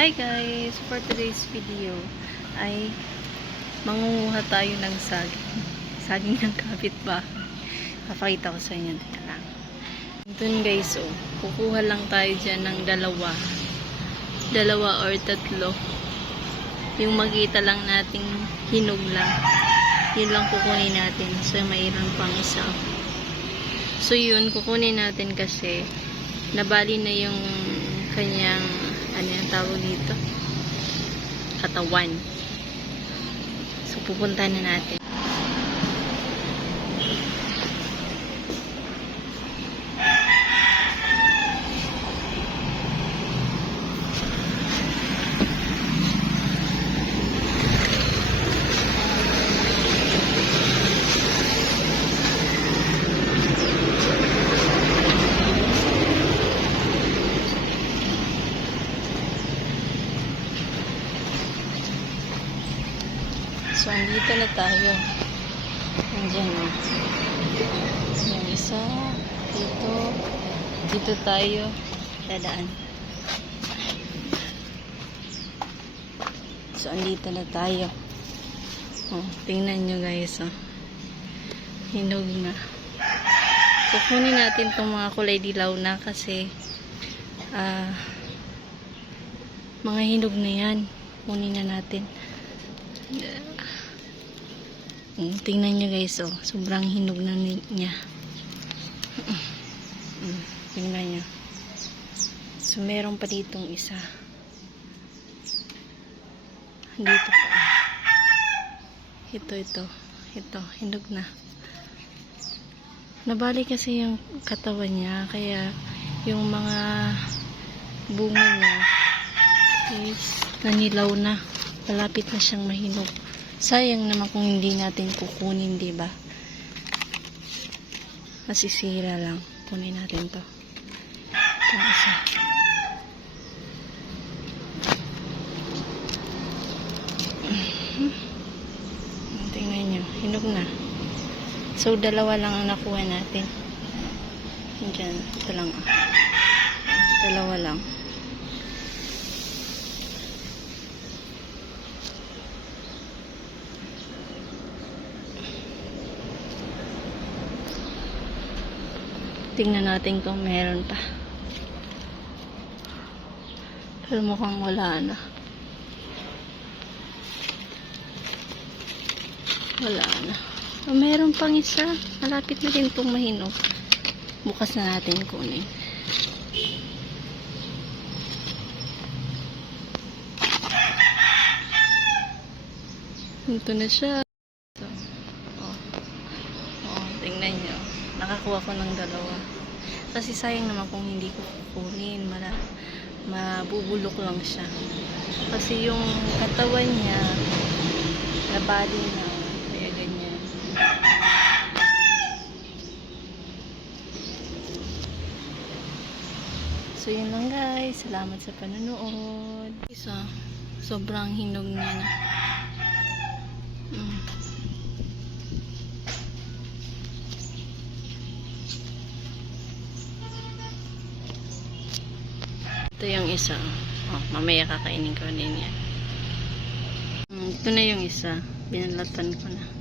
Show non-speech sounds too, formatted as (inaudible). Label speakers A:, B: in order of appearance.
A: Hi guys! For today's video ay mangunguha tayo ng saging. (laughs) Saging ng kapitbahay. Papakita ko sa inyo. Teka lang. Dun guys, oh. Kukuha lang tayo dyan ng dalawa. Dalawa or tatlo. Yung magkita lang nating hinog lang. Yun lang kukunin natin. So, mayroon pang isa. So, yun. Kukunin natin kasi nabali na yung kanyang ano yung tawag dito? Katawan. So pupunta na natin so andito na tayo. Andyan o yung isa dito. Dito tayo. Dadaan. So andito na tayo. Oh, tingnan nyo guys oh. hinog na. Kukunin natin itong mga kulay dilaw na kasi ah mga hinog na yan. Kunin na natin Mm, tingnan nyo guys, oh. Sobrang hinog na ni- niya. Mm, tingnan nyo. So, meron pa ditong isa. Dito pa. Ito, ito. Ito, hinog na. Nabali kasi yung katawan niya, kaya yung mga bunga niya is nanilaw na. Malapit na siyang mahinog. Sayang naman kung hindi natin kukunin, di ba? Masisira lang. Kunin natin to. Itong. Mhm. Tingnan nyo. Hinog na. So, dalawa lang ang nakuha natin. Diyan. Ito lang. Dalawa lang. Tingnan natin kung meron pa. Pero mukhang wala na. Wala na. Oh, meron pang isa. Malapit na din itong mahinog. Bukas na natin kunin. Ito na siya. So, oh. Oh, tingnan nyo. Nakakuha ko ng dalawa. Kasi sayang naman kung hindi ko kukunin. Mala, mabubulok lang siya. Kasi yung katawan niya, nabali na. Kaya ganyan. So, yun lang guys. Salamat sa panonood. Isa, sobrang hinog niya na. Mm. Ito yung isa. Oh, mamaya kakainin ko din yan. Mm, ito na yung isa. Binalatan ko na.